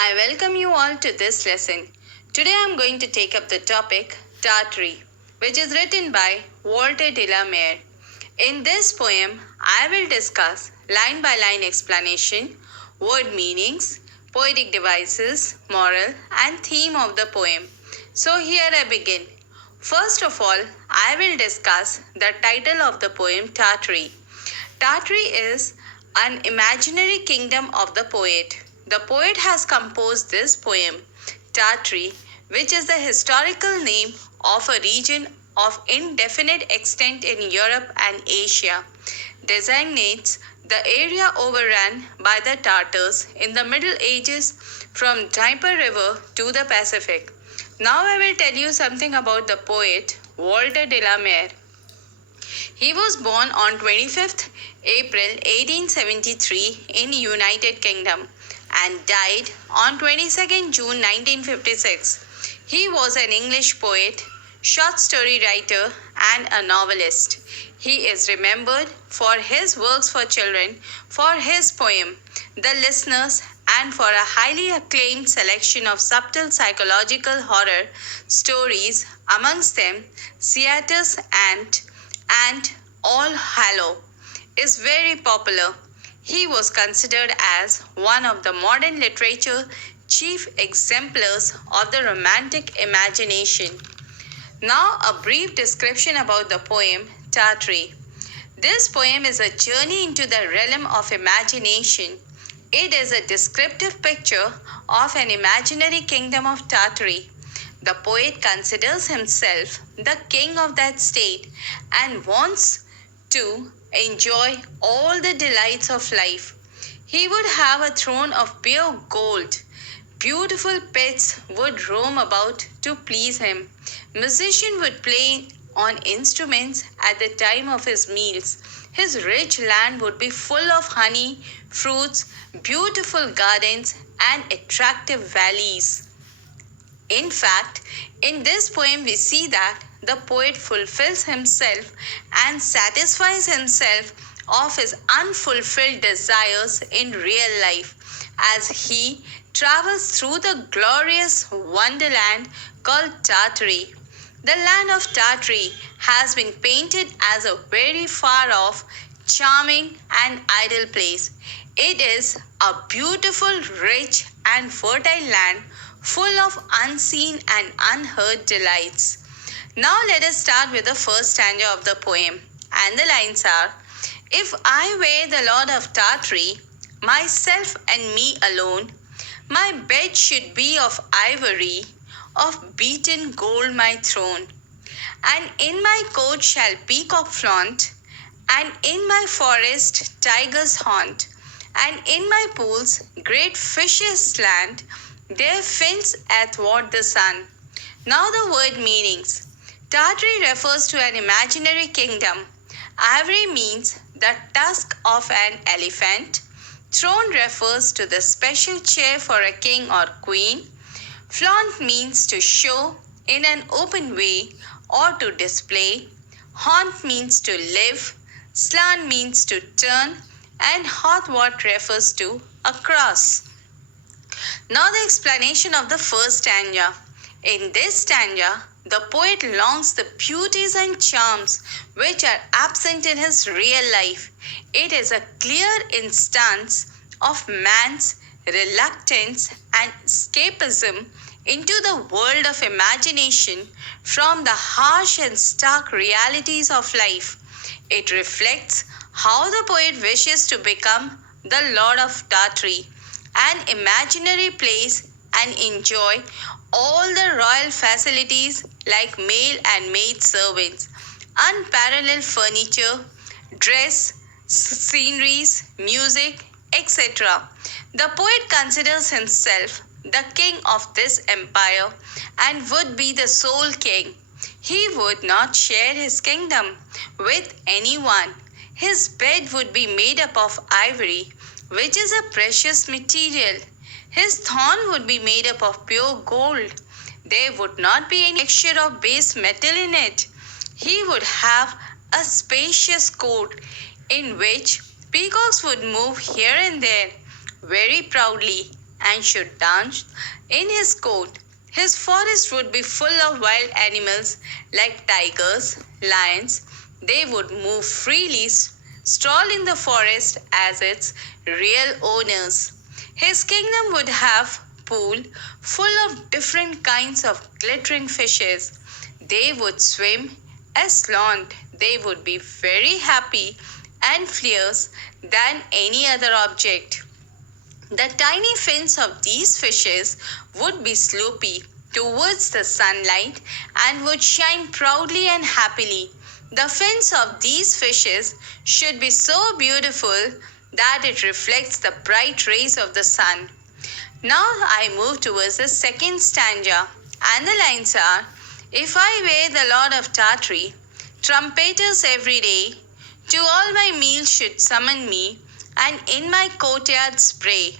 I welcome you all to this lesson. Today I am going to take up the topic Tartary, which is written by Walter de la Mare. In this poem, I will discuss line by line explanation, word meanings, poetic devices, moral, and theme of the poem. So here I begin. First of all, I will discuss the title of the poem Tartary. Tartary is an imaginary kingdom of the poet. The poet has composed this poem, Tartary, which is the historical name of a region of indefinite extent in Europe and Asia, designates the area overrun by the Tartars in the Middle Ages from Dnieper River to the Pacific. Now I will tell you something about the poet Walter de la Mare. He was born on 25th April 1873 in United Kingdom and died on 22nd June 1956. He was an English poet, short story writer, and a novelist. He is remembered for his works for children, for his poem, The Listeners, and for a highly acclaimed selection of subtle psychological horror stories, amongst them Theatres and All Hallow is very popular. He was considered as one of the modern literature's chief exemplars of the romantic imagination. Now a brief description about the poem Tartary. This poem is a journey into the realm of imagination. It is a descriptive picture of an imaginary kingdom of Tartary. The poet considers himself the king of that state and wants to enjoy all the delights of life. He would have a throne of pure gold. Beautiful pets would roam about to please him. Musicians would play on instruments at the time of his meals. His rich land would be full of honey, fruits, beautiful gardens, and attractive valleys. In fact, in this poem we see that the poet fulfills himself and satisfies himself of his unfulfilled desires in real life as he travels through the glorious wonderland called Tartary. The land of Tartary has been painted as a very far off, charming, and idle place. It is a beautiful, rich, and fertile land full of unseen and unheard delights. Now let us start with the first stanza of the poem, and the lines are, If I were the lord of Tartary, myself and me alone, my bed should be of ivory, of beaten gold my throne. And in my court shall peacock flaunt, and in my forest tigers haunt, and in my pools great fishes land, their fins athwart the sun. Now the word meanings. Tartary refers to an imaginary kingdom. Ivory means the tusk of an elephant. Throne refers to the special chair for a king or queen. Flaunt means to show in an open way or to display. Haunt means to live. Slant means to turn. And athwart refers to a cross. Now the explanation of the first stanza. In this stanza, the poet longs the beauties and charms which are absent in his real life. It is a clear instance of man's reluctance and escapism into the world of imagination from the harsh and stark realities of life. It reflects how the poet wishes to become the lord of Tartary, an imaginary place, and enjoy all the royal facilities like male and maid servants, unparalleled furniture, dress, sceneries, music, etc. The poet considers himself the king of this empire and would be the sole king. He would not share his kingdom with anyone. His bed would be made up of ivory, which is a precious material. His throne would be made up of pure gold. There would not be any mixture of base metal in it. He would have a spacious court in which peacocks would move here and there very proudly, and should dance in his court. His forest would be full of wild animals like tigers, lions. They would move freely, stroll in the forest as its real owners. His kingdom would have pool full of different kinds of glittering fishes. They would swim as long. They would be very happy and fierce than any other object. The tiny fins of these fishes would be sloopy towards the sunlight and would shine proudly and happily. The fins of these fishes should be so beautiful that it reflects the bright rays of the sun. Now I move towards the second stanza, and the lines are: If I were the Lord of Tartary, trumpeters every day to all my meals should summon me, and in my courtyard spray.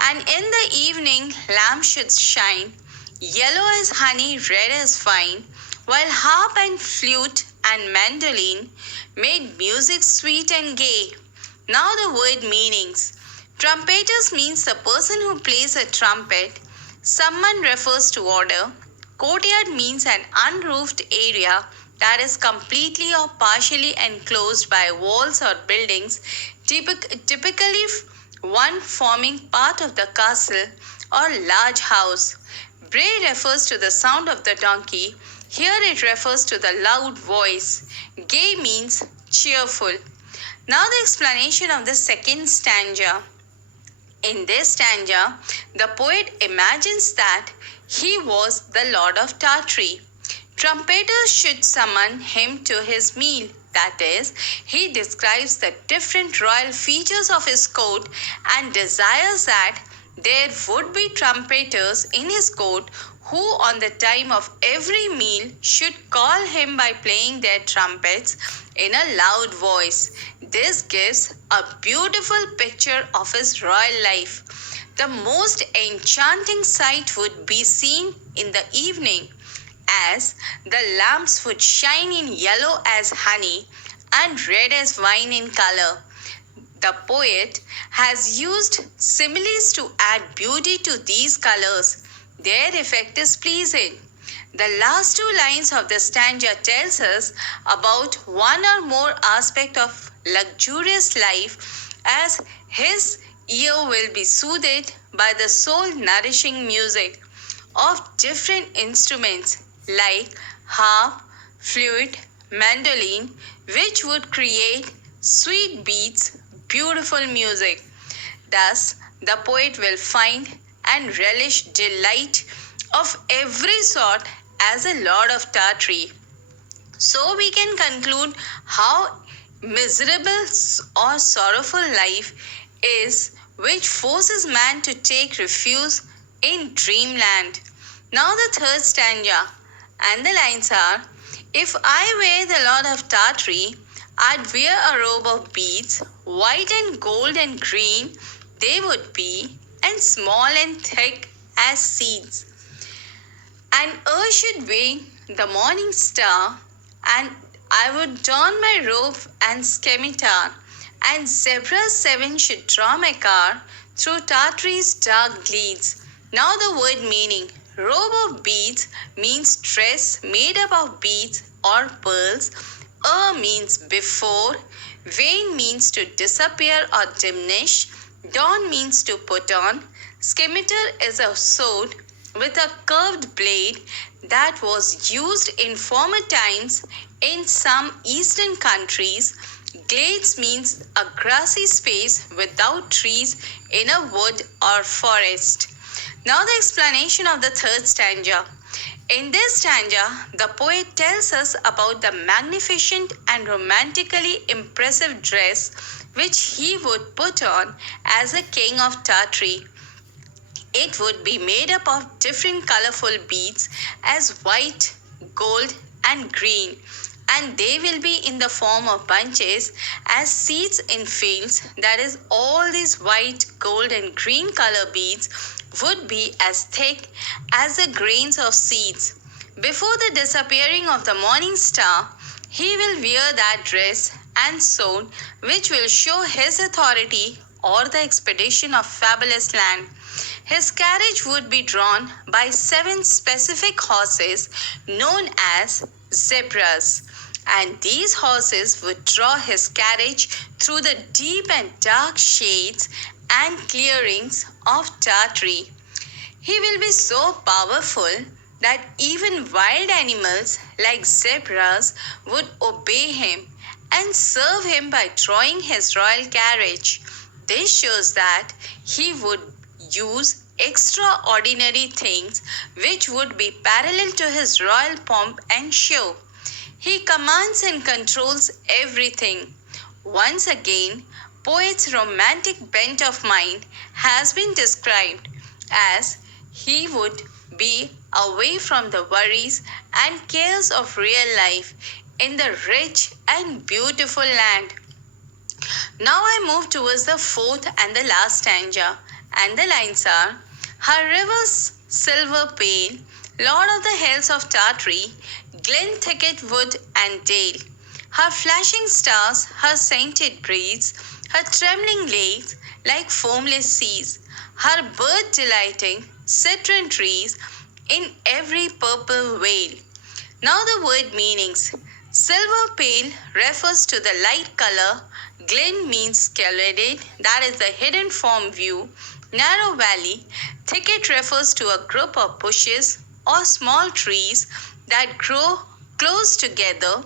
And in the evening lamps should shine, yellow as honey, red as wine, while harp and flute and mandolin made music sweet and gay. Now the word meanings. Trumpeters means the person who plays a trumpet. Summon refers to order. Courtyard means an unroofed area that is completely or partially enclosed by walls or buildings, typically one forming part of the castle or large house. Bray refers to the sound of the donkey. Here it refers to the loud voice. Gay means cheerful. Now the explanation of the second stanza. In this stanza, the poet imagines that he was the Lord of Tartary. Trumpeters should summon him to his meal. That is, he describes the different royal features of his court and desires that there would be trumpeters in his court who on the time of every meal should call him by playing their trumpets in a loud voice. This gives a beautiful picture of his royal life. The most enchanting sight would be seen in the evening, as the lamps would shine in yellow as honey and red as wine in color. The poet has used similes to add beauty to these colors. Their effect is pleasing. The last two lines of the stanza tells us about one or more aspect of luxurious life, as his ear will be soothed by the soul-nourishing music of different instruments like harp, flute, mandolin, which would create sweet beats, beautiful music. Thus, the poet will find and relish delight of every sort as a Lord of Tartary. So we can conclude how miserable or sorrowful life is, which forces man to take refuge in dreamland. Now the third stanza, and the lines are: If I were the Lord of Tartary, I'd wear a robe of beads, white and gold and green they would be, and small and thick as seeds. And I should wake the morning star, and I would don my robe and scimitar, and zebras 7 should draw my car through Tartary's dark glades. Now the word meaning. Robe of beads means dress made up of beads or pearls. Means before. Wane means to disappear or diminish. Don means to put on. Scimitar is a sword with a curved blade that was used in former times in some eastern countries. Glades means a grassy space without trees in a wood or forest. Now the explanation of the third stanza. In this stanza, the poet tells us about the magnificent and romantically impressive dress which he would put on as a king of Tartary. It would be made up of different colorful beads as white, gold, and green, and they will be in the form of bunches as seeds in fields. That is, all these white, gold, and green color beads would be as thick as the grains of seeds. Before the disappearing of the morning star, he will wear that dress and sword which will show his authority or the expedition of fabulous land. His carriage would be drawn by 7 specific horses known as zebras, and these horses would draw his carriage through the deep and dark shades and clearings of Tartary. He will be so powerful that even wild animals like zebras would obey him and serve him by drawing his royal carriage. This shows that he would use extraordinary things which would be parallel to his royal pomp and show. He commands and controls everything. Once again, poet's romantic bent of mind has been described as he would be away from the worries and cares of real life in the rich and beautiful land. Now I move towards the fourth and the last stanza, and the lines are: her river's silver pale, lord of the hills of Tartary, glen, thicket, wood, and dale. Her flashing stars, her sainted breeze, her trembling lakes like foamless seas, her bird delighting citron trees in every purple vale. Now the word meanings. Silver pale refers to the light color. Glen means skeleded, that is the hidden form view. Narrow valley. Thicket refers to a group of bushes or small trees that grow close together.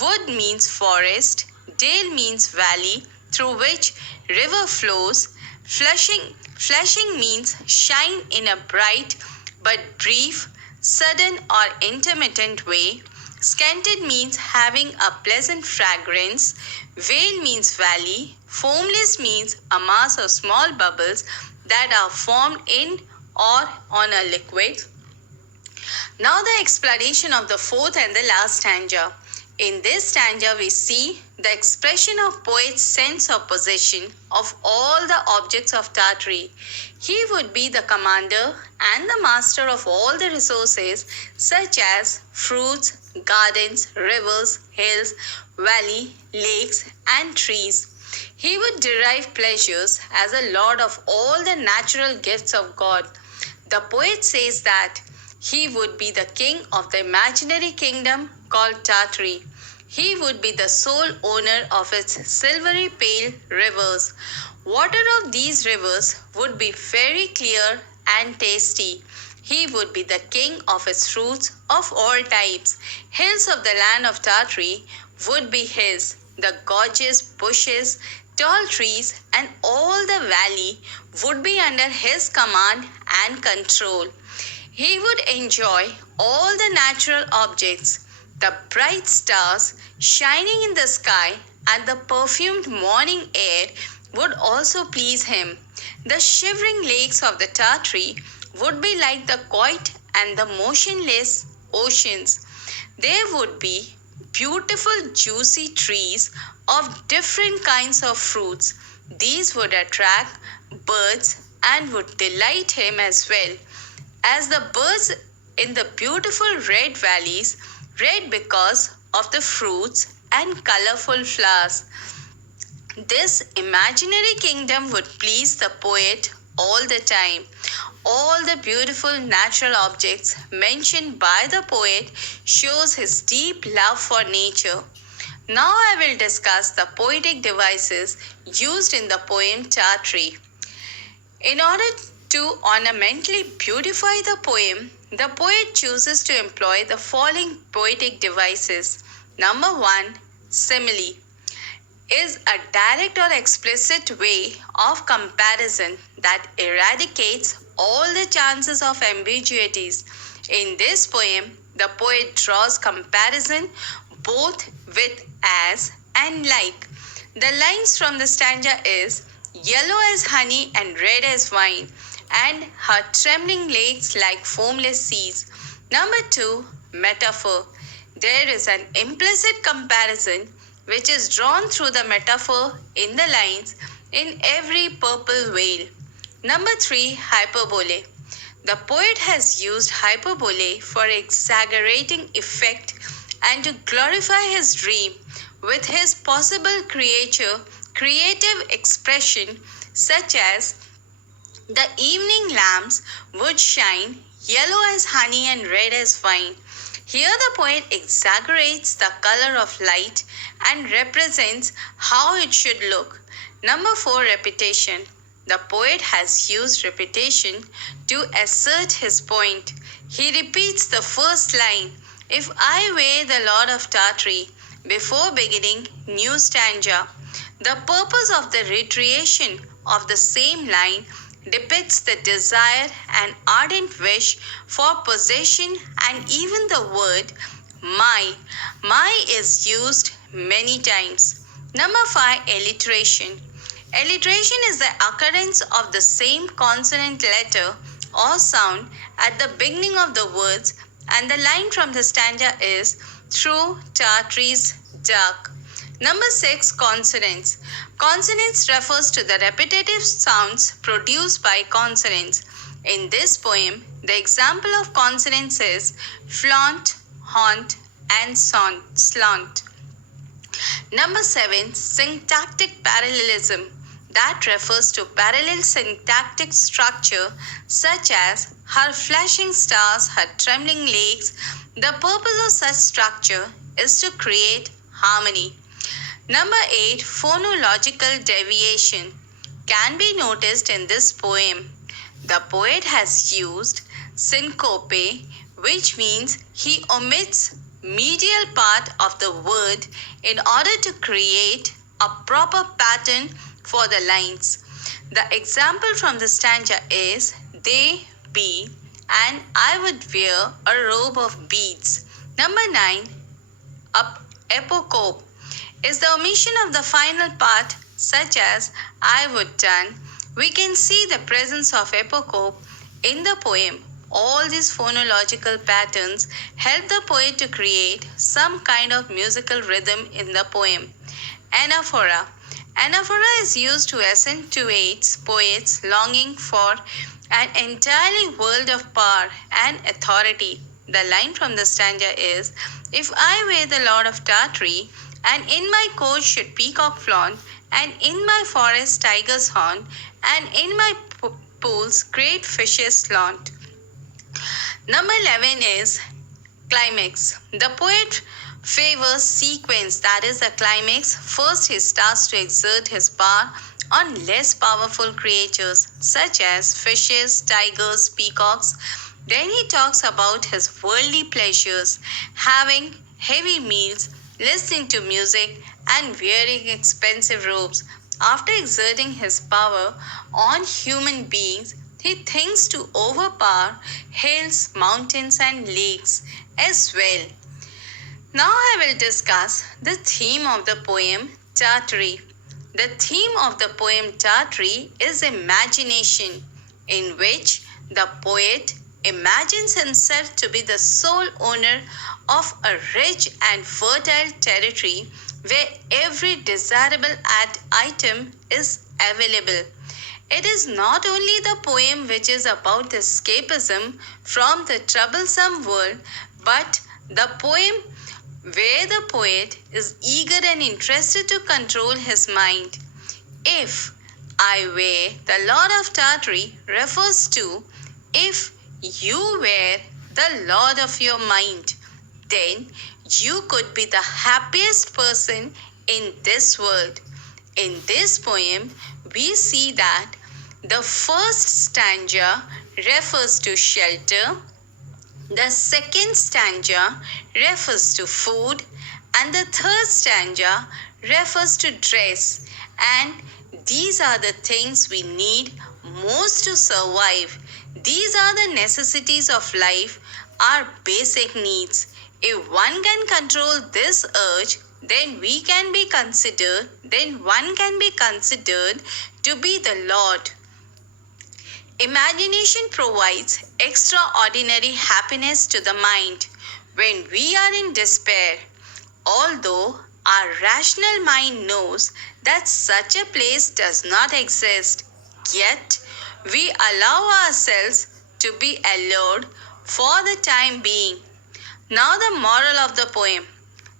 Wood means forest. Dale means valley through which river flows. Flashing means shine in a bright but brief, sudden or intermittent way. Scented means having a pleasant fragrance. Vale means valley. Foamless means a mass of small bubbles that are formed in or on a liquid. Now the explanation of the fourth and the last stanza. In this stanza, we see the expression of poet's sense of possession of all the objects of Tartary. He would be the commander and the master of all the resources such as fruits, gardens, rivers, hills, valley, lakes, and trees. He would derive pleasures as a lord of all the natural gifts of God. The poet says that he would be the king of the imaginary kingdom called Tartary. He would be the sole owner of its silvery pale rivers. Water of these rivers would be very clear and tasty. He would be the king of its fruits of all types. Hills of the land of Tartary would be his. The gorgeous bushes, tall trees, and all the valley would be under his command and control. He would enjoy all the natural objects, the bright stars shining in the sky and the perfumed morning air would also please him. The shivering lakes of the Tartary would be like the quiet and the motionless oceans. There would be beautiful juicy trees of different kinds of fruits. These would attract birds and would delight him as well as the birds in the beautiful red valleys, red because of the fruits and colorful flowers. This imaginary kingdom would please the poet all the time. All the beautiful natural objects mentioned by the poet shows his deep love for nature. Now I will discuss the poetic devices used in the poem Tartary. In order to ornamentally beautify the poem, the poet chooses to employ the following poetic devices. Number 1, simile is a direct or explicit way of comparison that eradicates all the chances of ambiguities. In this poem, the poet draws comparison both with as and like. The lines from the stanza is yellow as honey and red as wine, and her trembling lakes like foamless seas. Number 2, metaphor. There is an implicit comparison which is drawn through the metaphor in the lines in every purple veil. Number 3, hyperbole. The poet has used hyperbole for exaggerating effect and to glorify his dream with his possible creative expression such as The evening lamps would shine, yellow as honey and red as wine. Here the poet exaggerates the color of light and represents how it should look. Number 4, repetition. The poet has used repetition to assert his point. He repeats the first line, "If I were the Lord of Tartary," before beginning new stanza. The purpose of the reiteration of the same line depicts the desire and ardent wish for possession, and even the word my. My is used many times. Number 5, alliteration. Alliteration is the occurrence of the same consonant letter or sound at the beginning of the words, and the line from the stanza is "Through Tartary's dark." Number 6, consonants. Consonants refers to the repetitive sounds produced by consonants. In this poem, the example of consonants is flaunt, haunt, and slant. Number 7, syntactic parallelism. That refers to parallel syntactic structure such as her flashing stars, her trembling lakes. The purpose of such structure is to create harmony. Number 8, phonological deviation can be noticed in this poem. The poet has used syncope, which means he omits medial part of the word in order to create a proper pattern for the lines. The example from the stanza is "They be, and I would wear a robe of beads." Number 9, epocope is the omission of the final part, such as "I would done." We can see the presence of epocope in the poem. All these phonological patterns help the poet to create some kind of musical rhythm in the poem. Anaphora. Anaphora is used to accentuate poets' longing for an entirely world of power and authority. The line from the stanza is, "If I were the Lord of Tartary, and in my court should peacock flaunt, and in my forest tigers haunt, and in my pools great fishes flaunt." Number 11 is climax. The poet favors sequence, that is the climax. First he starts to exert his power on less powerful creatures such as fishes, tigers, peacocks. Then he talks about his worldly pleasures, having heavy meals, listening to music, and wearing expensive robes. After exerting his power on human beings, he thinks to overpower hills, mountains, and lakes as well. Now I will discuss the theme of the poem Tartary. The theme of the poem Tartary is imagination, in which the poet imagines himself to be the sole owner of a rich and fertile territory where every desirable item is available. It is not only the poem which is about escapism from the troublesome world, but the poem where the poet is eager and interested to control his mind. "If I were the Lord of Tartary" refers to if you were the Lord of your mind, then you could be the happiest person in this world. In this poem, we see that the first stanza refers to shelter, the second stanza refers to food, and the third stanza refers to dress. And these are the things we need most to survive. These are the necessities of life, our basic needs. If one can control this urge, then one can be considered to be the Lord. Imagination provides extraordinary happiness to the mind when we are in despair. Although our rational mind knows that such a place does not exist, yet we allow ourselves to be allured for the time being. Now the moral of the poem.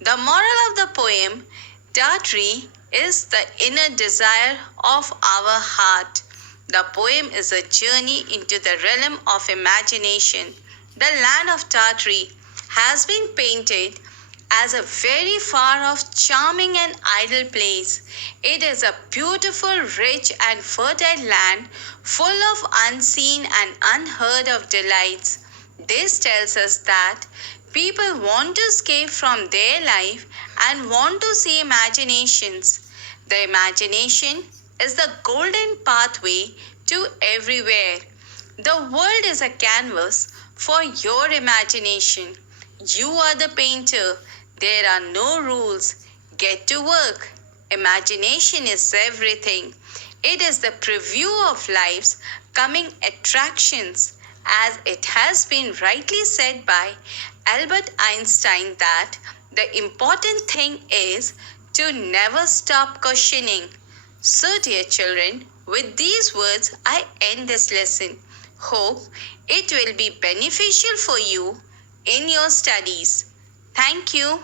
The moral of the poem Tartary is the inner desire of our heart. The poem is a journey into the realm of imagination. The land of Tartary has been painted as a very far off, charming, and idle place. It is a beautiful, rich, and fertile land full of unseen and unheard of delights. This tells us that people want to escape from their life and want to see imaginations. The imagination is the golden pathway to everywhere. The world is a canvas for your imagination. You are the painter. There are no rules. Get to work. Imagination is everything. It is the preview of life's coming attractions, as it has been rightly said by Albert Einstein that the important thing is to never stop questioning. So, dear children, with these words, I end this lesson. Hope it will be beneficial for you in your studies. Thank you.